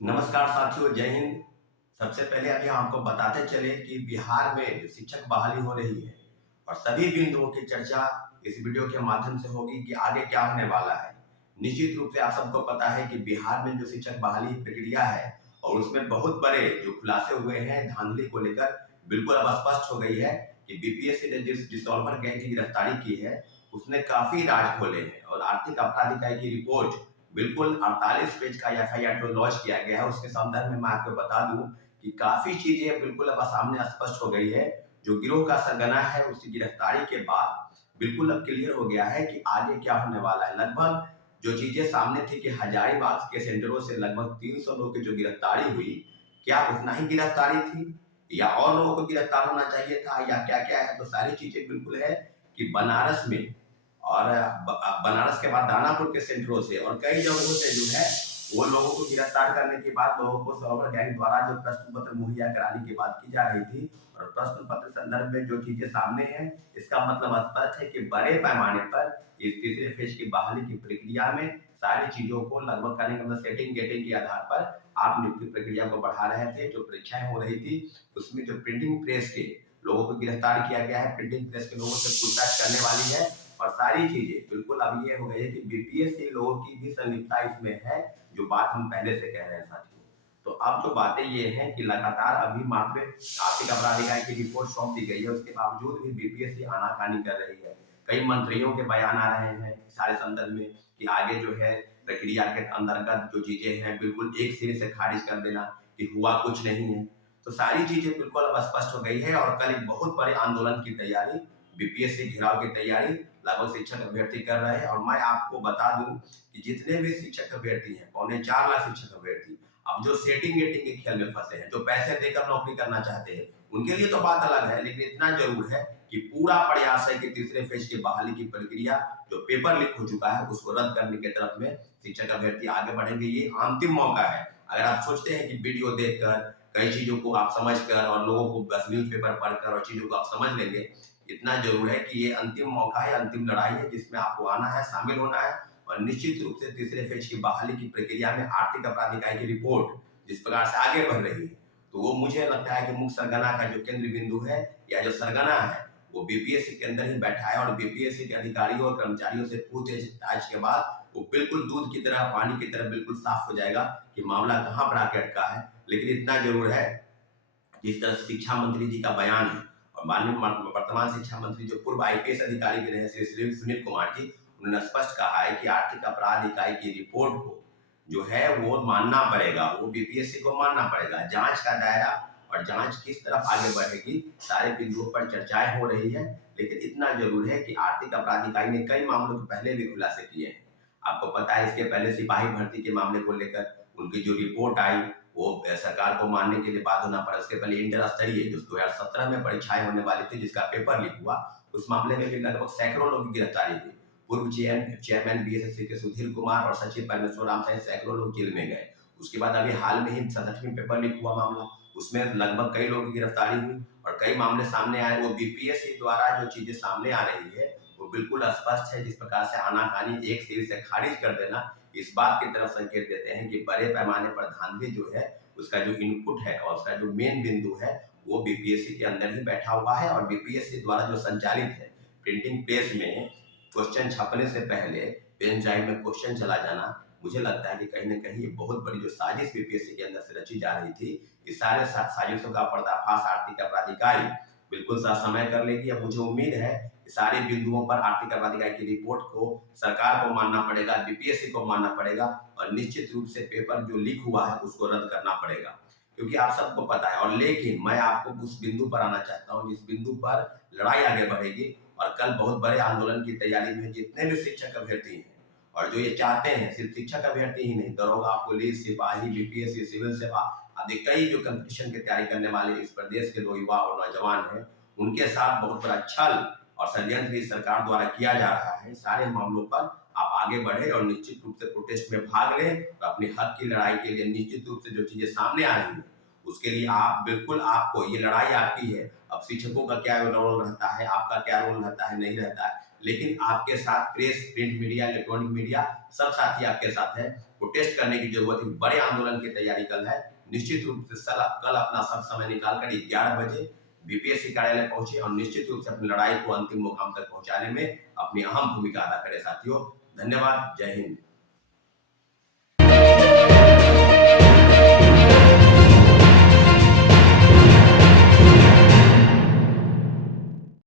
नमस्कार साथियों, जय हिंद। सबसे पहले अभी हम आपको बताते चले कि बिहार में जो शिक्षक बहाली हो रही है और सभी बिंदुओं की चर्चा इस वीडियो के माध्यम से होगी कि आगे क्या होने वाला है। निश्चित रूप से आप सबको पता है कि बिहार में जो शिक्षक बहाली प्रक्रिया है और उसमें बहुत बड़े जो खुलासे हुए हैं धांधली को लेकर, बिल्कुल अब स्पष्ट हो गई है कि बीपीएससी ने जिस डिसॉल्वर गैंग की गिरफ्तारी की है उसने काफी राज खोले हैं और आर्थिक अपराध इकाई की रिपोर्ट बिल्कुल 48 पेज का एफआईआर जो लॉन्च किया गया है उसके संदर्भ में मैं आपको बता दूं कि काफी चीजें बिल्कुल अब सामने स्पष्ट हो गई है। जो गिरोह का सरगना है उसकी गिरफ्तारी के बाद बिल्कुल अब क्लियर हो गया है कि आगे क्या होने वाला है। लगभग जो चीजें सामने थी कि हजारीबाग के सेंटरों से लगभग 300 लोगों की जो गिरफ्तारी हुई, क्या उतना ही गिरफ्तारी थी या और लोगों को गिरफ्तार होना चाहिए था या क्या क्या है, तो सारी चीजें बिल्कुल है कि बनारस में और बनारस के बाद दानापुर के सेंटरों से और कई जगहों से जो है वो लोगों को गिरफ्तार करने के बाद लोगों को सरोवर गैंग द्वारा जो प्रश्न पत्र मुहैया कराने की बात की जा रही थी और प्रश्न पत्र संदर्भ में जो चीजें सामने हैं, इसका मतलब स्पष्ट है कि बड़े पैमाने पर इस तीसरे फेज की बहाली की प्रक्रिया में सारी चीजों को लगभग करने के मतलब सेटिंग गेटिंग के आधार पर आप नियुक्ति प्रक्रिया को बढ़ा रहे थे। जो परीक्षाएं हो रही थी उसमें जो प्रिंटिंग प्रेस के लोगों को गिरफ्तार किया गया है, प्रिंटिंग प्रेस के लोगों से पूछताछ करने वाली है और सारी चीजें बिल्कुल अब ये हो गई है कि बीपीएससी लोगों की भी संलिप्तता इसमें है, जो बात हम पहले से कह रहे हैं साथियों। तो अब जो बातें ये हैं कि लगातार अभी मात्र आर्थिक अपराध इकाई की रिपोर्ट सौंप दी गई है, उसके बावजूद भी बीपीएससी आनाकानी कर रही है। कई मंत्रियों के बयान आ रहे हैं सारे संदर्भ में कि आगे जो है प्रक्रिया के अंतर्गत जो चीजें हैं बिल्कुल एक सिरे से खारिज कर देना कि हुआ कुछ नहीं है। तो सारी चीजें बिल्कुल अब स्पष्ट हो गई है और कल एक बहुत बड़े आंदोलन की तैयारी, बीपीएससी घेराव की तैयारी लगभग शिक्षक अभ्यर्थी कर रहे हैं। और मैं आपको बता दूं कि जितने भी शिक्षक अभ्यर्थी हैं, 4.25 लाख शिक्षक अभ्यर्थी अब जो सेटिंग गेटिंग के खेल में फंसे हैं, जो पैसे देकर नौकरी करना चाहते हैं, उनके लिए तो बात अलग है, लेकिन इतना जरूर है कि पूरा प्रयास है कि तीसरे फेज की बहाली की प्रक्रिया जो पेपर लीक हो चुका है उसको रद्द करने की तरफ में शिक्षक अभ्यर्थी आगे बढ़ेंगे। ये अंतिम मौका है। अगर आप सोचते हैं कि वीडियो देखकर कई चीजों को आप समझकर और लोगों को बस न्यूज़पेपर पढ़कर और चीजों को आप समझ लेंगे, इतना जरूर है कि ये अंतिम मौका है, अंतिम लड़ाई है जिसमें आपको आना है, शामिल होना है और निश्चित रूप से तीसरे फेज की बहाली की प्रक्रिया में आर्थिक अपराध इकाई की रिपोर्ट जिस प्रकार से आगे बढ़ रही है, तो वो मुझे लगता है कि मुख्य सरगना का जो केंद्र बिंदु है या जो सरगना है वो बीपीएससी के अंदर ही बैठा है और बीपीएससी के अधिकारियों और कर्मचारियों से पूछताछ के बाद वो बिल्कुल दूध की तरह पानी की तरह बिल्कुल साफ हो जाएगा कि मामला कहाँ पर आके अटका है। लेकिन इतना जरूर है, जिस तरह शिक्षा मंत्री जी का बयान है और माननीय वर्तमान शिक्षा मंत्री जो पूर्व आईपीएस अधिकारी भी रहे श्री सुनील कुमार जी, उन्होंने स्पष्ट कहा है कि आर्थिक अपराध इकाई की रिपोर्ट को जो है वो मानना पड़ेगा, वो बीपीएससी को मानना पड़ेगा। जांच का दायरा और जांच किस तरफ आगे बढ़ेगी सारे बिंदुओं पर चर्चाएं हो रही है। लेकिन इतना जरूर है कि आर्थिक अपराध इकाई ने कई मामलों को पहले भी खुलासे किए हैं। आपको पता है इसके पहले सिपाही भर्ती के मामले को लेकर उनकी जो रिपोर्ट आई वो सरकार को मानने के लिए बाध्य होना पड़ा। उसके पहले इंटर स्तरीय जो 2017 में परीक्षाएं होने वाली थी जिसका पेपर लीक हुआ, उस मामले में भी लगभग सैकड़ों लोगों की गिरफ्तारी हुई। पूर्व चेयरमैन बीएसएससी के सुधीर कुमार और सचिव परमेश्वर राम सहित सैकड़ों लोग जेल में गए। उसके बाद अभी हाल में ही 67वीं पेपर लीक हुआ मामला, उसमें लगभग कई लोगों की गिरफ्तारी हुई और कई मामले सामने आए। वो बीपीएससी द्वारा जो चीजें सामने आ रही है वो बिल्कुल स्पष्ट है, जिस प्रकार से आनाकानी एक सिरे से खारिज कर देना इस बात की तरफ संकेत देते हैं कि बड़े पैमाने पर धांधली जो है उसका जो इनपुट है और उसका जो मेन बिंदु है वो बीपीएससी के अंदर ही बैठा हुआ है। और बीपीएससी द्वारा जो संचालित है प्रिंटिंग प्रेस में क्वेश्चन छपने से पहले पेन ड्राइव में क्वेश्चन चला जाना, मुझे लगता है कि कहीं ना कहीं ये बहुत बड़ी जो साजिश बीपीएससी के अंदर से रची जा रही थी, इस सारे साजिशों का पर्दाफाश आर्थिक अपराध इकाई बिल्कुल समय कर लेगी। अब मुझे उम्मीद है कि सारे बिंदुओं पर आर्थिक अपराध इकाई की रिपोर्ट को सरकार को मानना पड़ेगा, बीपीएससी को मानना पड़ेगा और निश्चित रूप से पेपर जो लीक हुआ है उसको रद्द करना पड़ेगा, क्योंकि आप सबको पता है। और लेकिन मैं आपको उस बिंदु पर आना चाहता हूँ जिस बिंदु पर लड़ाई आगे बढ़ेगी और कल बहुत बड़े आंदोलन की तैयारी में जितने भी शिक्षक अभ्यर्थी हैं और जो ये चाहते हैं, सिर्फ शिक्षक अभ्यर्थी ही नहीं, दरोगा, पुलिस, सिपाही, बीपीएससी, सिविल सेवा आदि कई जो कंपटीशन की तैयारी करने वाले इस प्रदेश के लोग युवा और नौजवान हैं, उनके साथ बहुत बड़ा छल और षड्यंत्र भी सरकार द्वारा किया जा रहा है। सारे मामलों पर आप आगे बढ़े और निश्चित रूप से प्रोटेस्ट में भाग लें और अपने हक की लड़ाई के लिए निश्चित रूप से जो चीजें सामने आ रही है उसके लिए आप बिल्कुल, आपको ये लड़ाई आपकी है। अब शिक्षकों का क्या रोल रहता है, आपका क्या रोल रहता है, नहीं रहता है, लेकिन आपके साथ press, print media, electronic media सब साथी आपके साथ है। को टेस्ट करने की जरूरत है। बड़े आंदोलन की तैयारी कल है। निश्चित रूप से कल अपना सब समय निकालकर 11 बजे बीपीएससी कार्यालय पहुंचे और निश्चित रूप से अपनी लड़ाई को अंतिम मुकाम तक पहुंचाने में अपनी अहम भूमिका अदा करें। साथियों, धन्यवाद। जय हिंद।